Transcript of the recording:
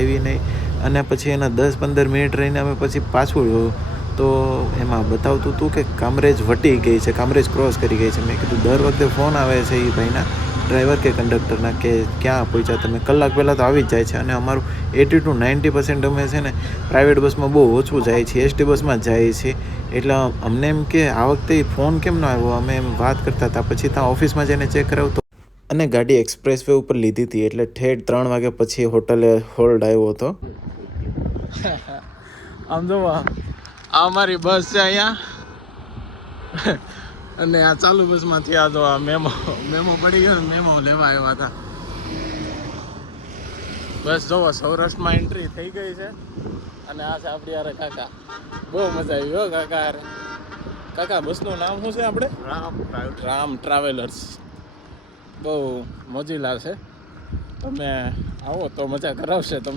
આવી નહીં. અને પછી એના 10-15 મિનિટ રહીને અમે પછી પાછું તો એમાં બતાવતું હતું કે કામરેજ વટી ગઈ છે, કામરેજ ક્રોસ કરી ગઈ છે. મેં કીધું દર વખતે ફોન આવે છે એ ભાઈના ડ્રાઈવર કે કંડક્ટરના કે ક્યાં પહોંચ્યા તમે, કલાક પહેલાં તો આવી જ જાય છે. અને અમારું 80 to 90% અમે છે ને પ્રાઇવેટ બસમાં બહુ ઓછું જાય છે, એસટી બસમાં જ જાય છે. એટલે અમને એમ કે આ વખતે ફોન કેમ ન આવ્યો, અમે એમ વાત કરતા હતા. પછી ત્યાં ઓફિસમાં જઈને ચેક કરાવતો અને ગાડી એક્સપ્રેસ વે ઉપર લીધી હતી, એટલે ઠેઠ 3 વાગ્યા પછી હોટલે હોલ્ડ આવ્યો હતો. આમ જો આ અમારી બસ છે અહીંયા, અને આ ચાલુ બસમાંથી આ જો આ મેમો પડી ગયો ને, મેમો લેવા આવ્યા હતા. બસ જોવો સૌરાષ્ટ્રમાં એન્ટ્રી થઈ ગઈ છે. અને આ છે આપણી યાર કાકા, બહુ મજા આવી હો કાકા યાર. કાકા બસનું નામ શું છે આપણે? રામ ટ્રાવેલર્સ. બહુ મોજીલા છે, તમે આવો તો મજા કરાવશે તમને.